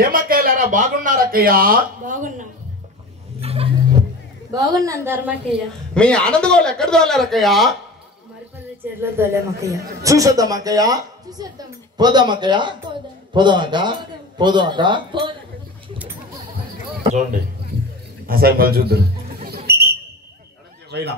ఏమక్కయ్యారా బాగున్నారక్కయ్యా? బాగున్నాను ధర్మక్కయ్య. మీ ఆనంద్ గోళ్ళు ఎక్కడ తోలారక్కయ్యా? మరిపల్లి చెర్లో తోలేమక్కయ్య. చూసేద్దాం అక్కయ్య, పోదాం అక్కయ్య, పోదాం అక్క, పోదాం అక్క. చూడండి అసలు మళ్ళీ చూద్దరు పైన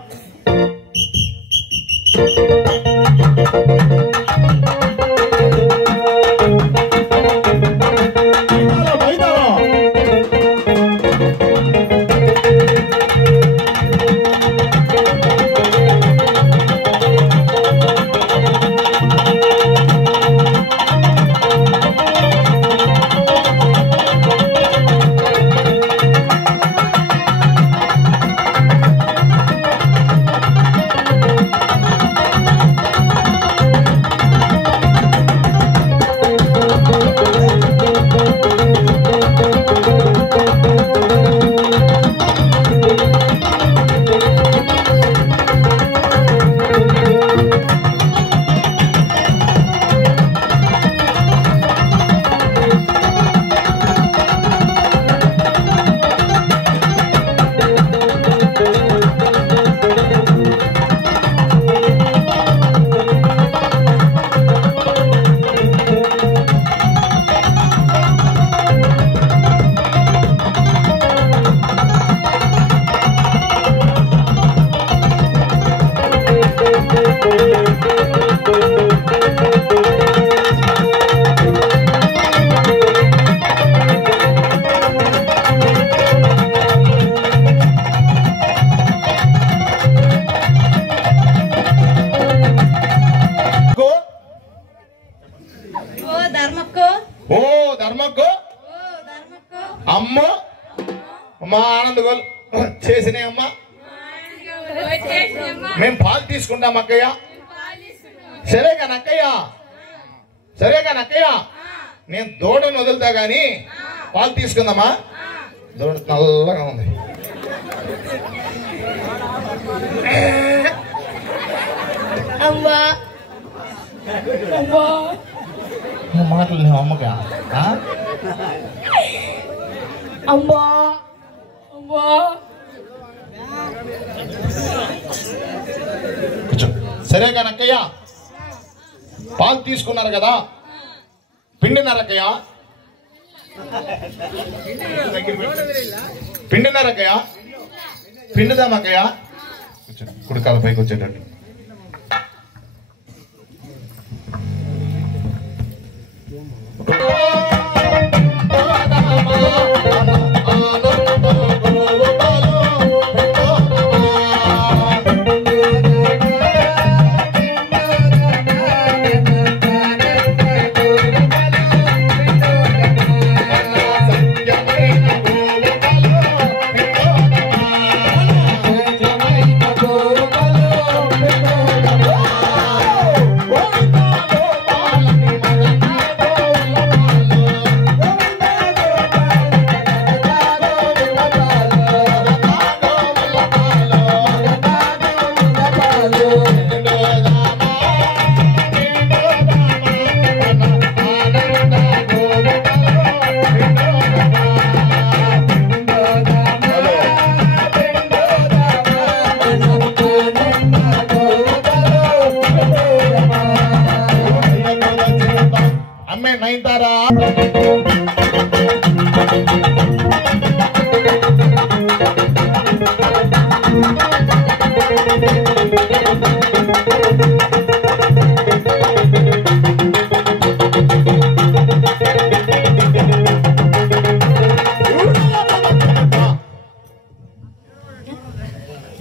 అమ్మ మా ఆనంద్ గోల్ చేసినాయి అమ్మా. మేము పాలు తీసుకుంటాం అక్కయ్య. సరే కానీ అక్కయ్య, సరే కానీ అక్కయ్య, నేను దూడను వదులుతా గాని పాలు తీసుకుందామా? దూడ నల్లగా ఉంది. అమ్మా మాటలు నేను అమ్మగా అమ్మా అమ్మా కూర్చో. సరే కానీ అక్కయ్య, పాలు తీసుకున్నారు కదా, పిండినారు అక్కయ్య, పిండినారు అక్కయ్య, పిండుదాం అక్కయ్య. కూర్చో, కుడికాల పైకి వచ్చేటట్టు.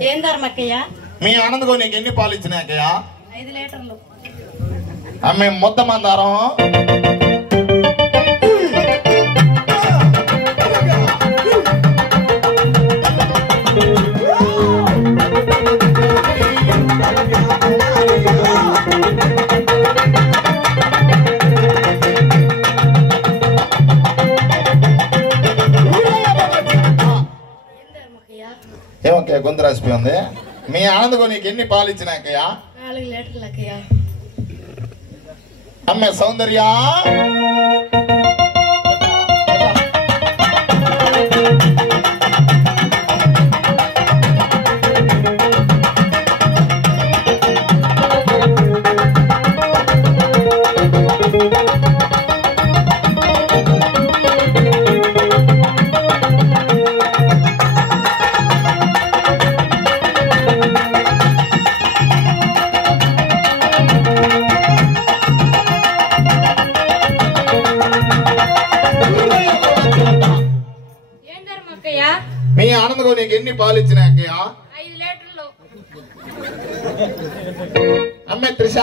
ఏం ధర్మక్కయ్య? మీ ఆనందగో నీకు ఎన్ని పాలు ఇచ్చినాయి అక్కయ్య? 5 లీటర్లు. అమ్మే మొత్త మందారం ఏమక్కయ్య గొంతు రాసిపోయి ఉంది. మీ ఆనందగో నీకు ఎన్ని పాలు ఇచ్చినాయి అక్కయ్య? 4 లీటర్లు అక్కయ్య. అమ్మే సౌందర్య మీ ఆనందగో నీకు ఎన్ని పాలు ఇచ్చినాయి అక్కయ్య? 5 లీటర్లు. అమ్మే త్రిష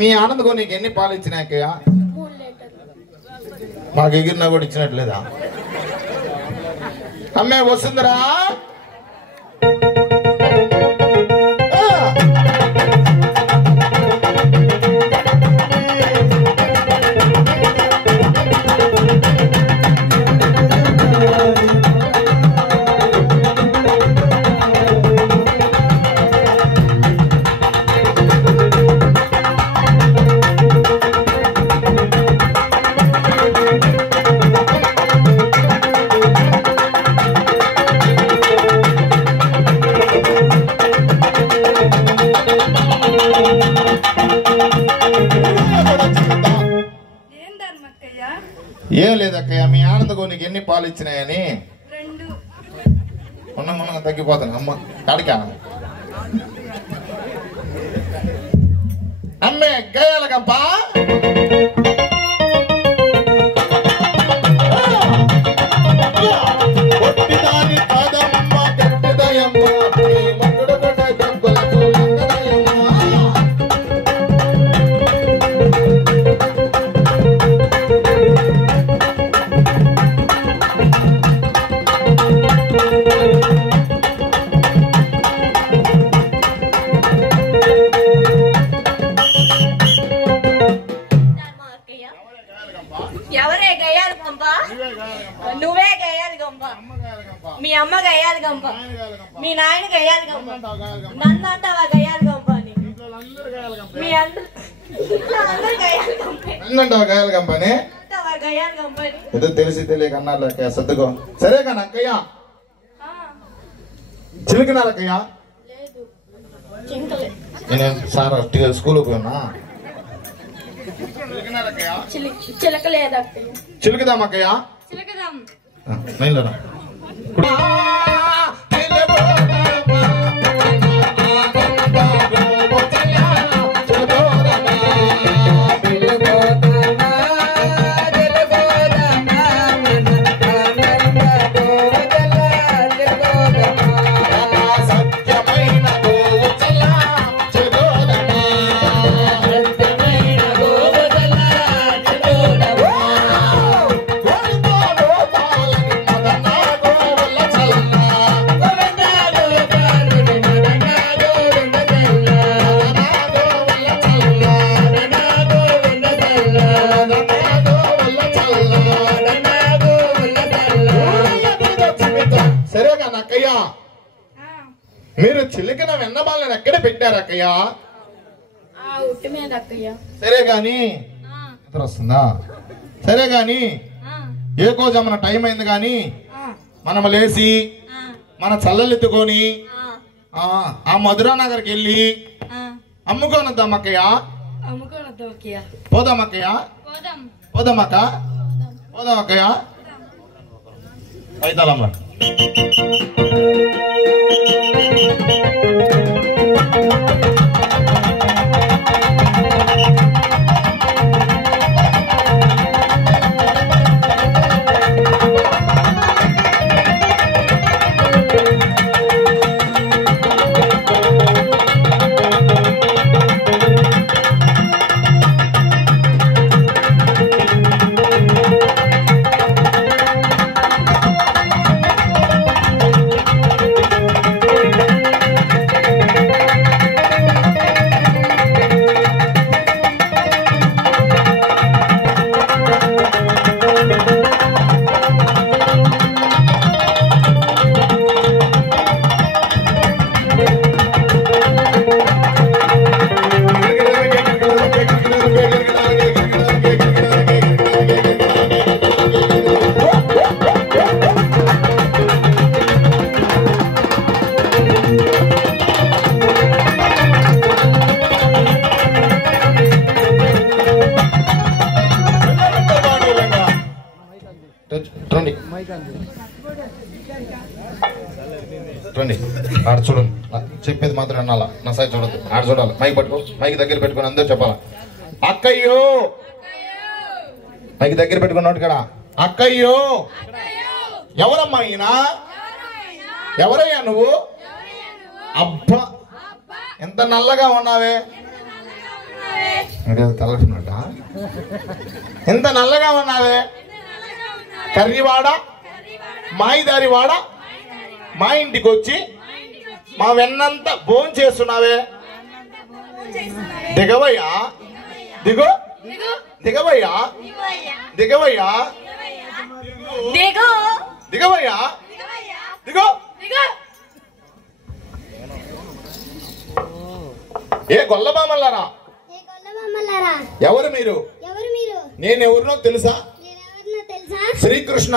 మీ ఆనందగో నీకు ఎన్ని పాలు ఇచ్చినాయి అక్కయ్య? 3 లీటర్లు. మాకు ఎగిరినా కూడా ఇచ్చినట్లేదా? అమ్మే వస్తుందిరా ఏం లేదక్కయ్య. మీ ఆనందగో నీకు ఎన్ని పాలు ఇచ్చినాయని? 2. మొన్న తగ్గిపోతాను అమ్మ కాడికా. అమ్మే గయాలగప్ప ఎవరే గయ్యాలి గంప? నువ్వే గయ్యాలి గంప. మీ అమ్మ గయ్యాలి గంప. మీ నాయన గయ్యాలి గంప. నన్ను అంటావా గయ్యాలి గంప అని? మీ అందరూ గయ్యాలి గంపే. నన్నంటావా గయాలి గంపని? అంటావా గయ్యాలి గంప అని? ఏదో తెలిసి తెలియక అన్నారు అక్కయ్య. సర్దుకో. సరే కానీ అక్కయ్య చిలికినారక్కయ్య? లేదు, చింకలే. నేను సార్ స్కూల్కి పోయినా చిలకలేదు. చిలుకుదాం అక్కయ్య. చిలకదాం. నైన్లోనా మీరు చిలికిన వెన్నబాలను ఎక్కడ పెట్టారు అక్కయ్య? ఉట్టి మీద అక్కయ్య. సరే గాని నిద్ర వస్తుందా? సరే గాని ఏకోజా మన టైం అయింది గాని మనం లేచి మన చల్లెత్తుకొని ఆ మధురా నగర్కి వెళ్ళి అమ్ముకోనొద్దాం అక్కయ్య. పోదాం అక్కయ్య. పోదామక్క. పోదాం అక్కయ్య. అయితాలమ్మ. రండి. ఆడ చూడండి, చెప్పేది మాత్రం అనాలా, నా సైడ్ చూడద్దు. ఆడ చూడాలి. మైక్ పట్టుకో, మైక్ దగ్గర పెట్టుకుని అందరూ చెప్పాలా. అక్కయ్యో, మైక్ దగ్గర పెట్టుకున్నాడు కదా. అక్కయ్యో, ఎవరమ్మా ఈయన? ఎవరయ్యా నువ్వు? అబ్బా, ఎంత నల్లగా ఉన్నావే. తలటున్నట. ఎంత నల్లగా ఉన్నావే. కర్రీవాడ, మాయిదారివాడ, మా ఇంటికి వచ్చి మా వెన్నంతా భోజనం చేస్తున్నావే. దిగవయ్యా, దిగు, దిగవయ్యా, దిగవయ్యా, దిగవయ్యా, దిగు. ఏ గొల్లబామల్లారా, ఎవరు మీరు? నేను ఎవరినో తెలుసా? శ్రీకృష్ణ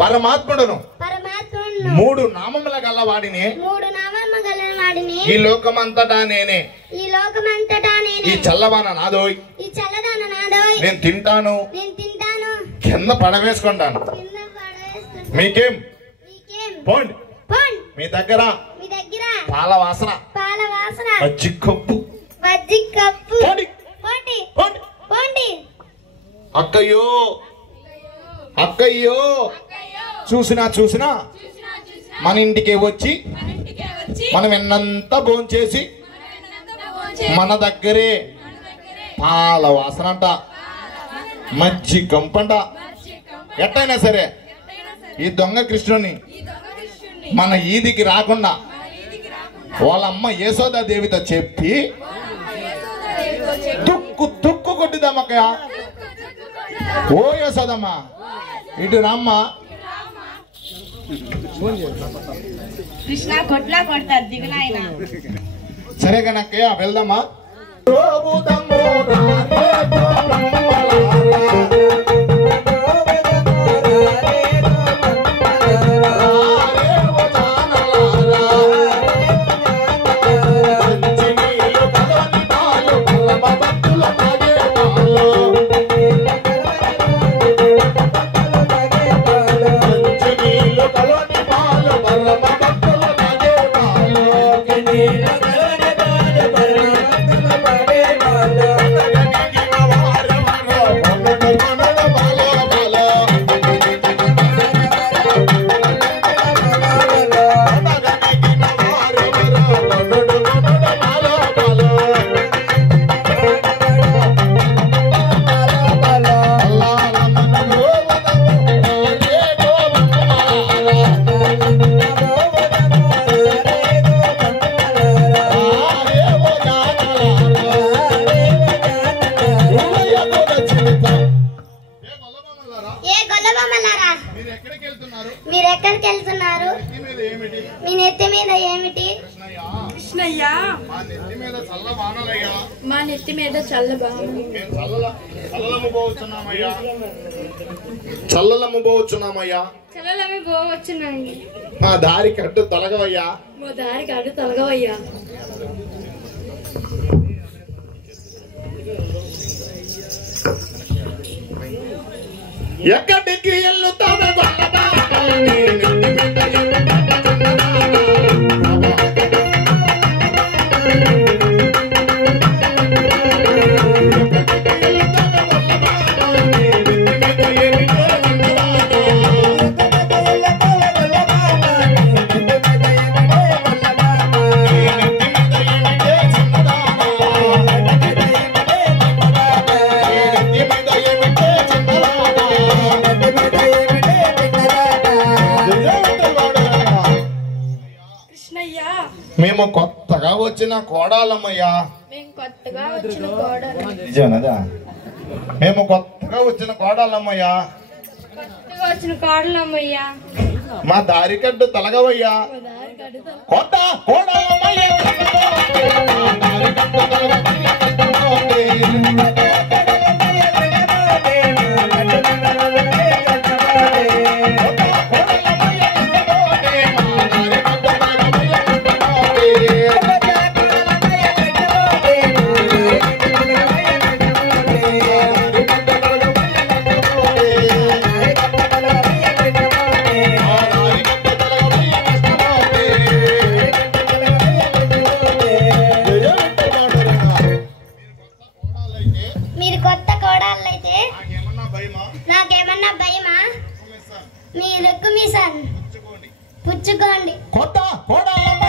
పరమాత్ముడును. మూడు నామముల గల వాడిని ఈ లోకమంతటా నేనే. ఈ చల్లవాన నాదోయ్. నేను తింటాను, కింద పడవేసుకుంటాను. మీకేం? పోండి. మీ దగ్గర పాల వాసన, మజ్జి కప్పు. అక్కయ్యో, అక్కయ్యో, చూసినా మన ఇంటికి వచ్చి మనం ఎన్నంతా భోంచేసి మన దగ్గరే పాల వాసన అంట, మజ్జి కంపంట. ఎట్టయినా సరే ఈ దొంగ కృష్ణుని మన ఈదికి రాకుండా వాళ్ళమ్మ యశోదాదేవితో చెప్పి తుక్కు కొట్టిద్దామక్క. ఓ యశోదమ్మ, ఇటు రామ్మ. కృష్ణ కొట్లా కొడతారు, దిగునాయన. సరే కనక్కయ్య, వెళ్దామా? మీరు ఎక్కడికి వెళ్తున్నారు? మీ నెత్తి మీద ఏమిటి? కృష్ణయ్య, మా నెత్తి మీద చల్లలము పోవచ్చున్నామయ్యా. మా దారికి అడ్డు తొలగవయ్యా. మా దారికి అడ్డు తొలగవయ్యా. ఎక్కడికి వెళ్తావే మేము కొత్తగా వచ్చిన కోడాలమ్మయ్యా. నిజమేనదా? మేము కొత్తగా వచ్చిన కోడాలమ్మయ్యా. మా దారికడ్డు తలగవయ్యా. కొత్త కోడాలమ్మయ్యా. మీరు కొత్త కోడళ్ళైతే నాకేమన్నా భయమా? మీ లెక్కు మీ సన్ పుచ్చుకోండి. కొత్త కోడాలమ్మ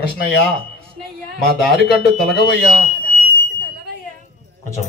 కృష్ణయ్య, మా దారి కట్టు తొలగవయ్యా. కొంచెం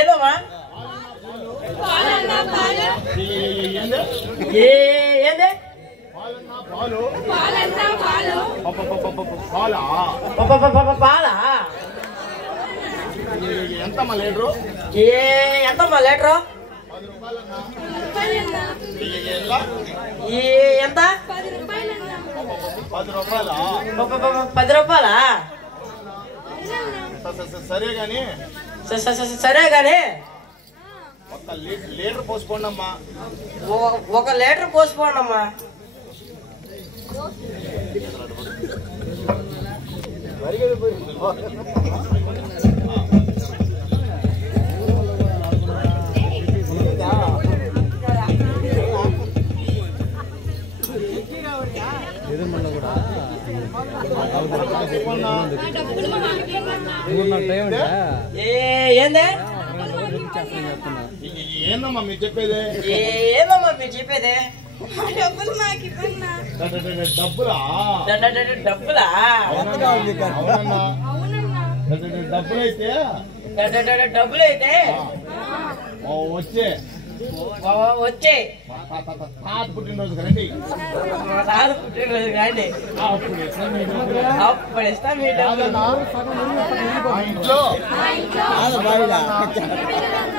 ఏదమ్మా ఏందే పాలా ఎంతమ్మా లీటరు? ఎంతమ్మా లీటరు? ఎంత? 10 రూపాయలా? సరే గాని లీటర్ పోసుకోండి అమ్మా. 1 లీటర్ పోసుకోండి అమ్మా. టైం ఏందే ఏందమ్మా మీరు చెప్పేది? ఏమమ్మా మీరు చెప్పేది? డబ్బులు నాకు ఇవ్వన్నా. డబ్బులా? డబ్బులా? డబ్బులైతే డబ్బులైతే వచ్చే వచ్చే తాత పుట్టినరోజు రండి. తాత పుట్టినరోజు రండి. అప్పుడు ఇస్తా మీ డబ్బులు. ఇంట్లో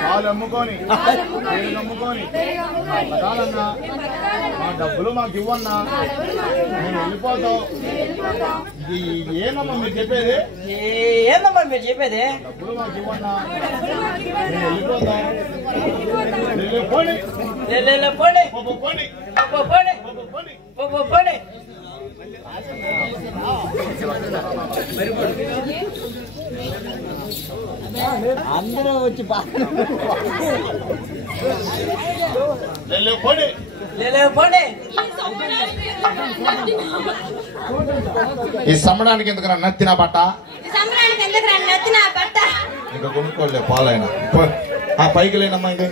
పాలు అమ్ముకొని కాదన్నా మా డబ్బులు మాకు ఇవ్వన్నా, మేము వెళ్ళిపోతాం. ఏనమ్మా మీరు చెప్పేది? ఏందమ్మా మీరు చెప్పేది? డబ్బులు మాకు ఇవ్వన్నా, మేము వెళ్ళిపోతాం. పోనీ పోనీ పోనీ పోనీ పోనీ. అందరూ వచ్చి పోనీ పోనీ. ఈ సంబడానికి ఎందుకు నత్తిన బట్ట సంబరానికి ఎందుకు నచ్చిన బట్ట ఇంకా కొనుక్కోలే పాలైనా పైకి లేనమ్మా ఇంకా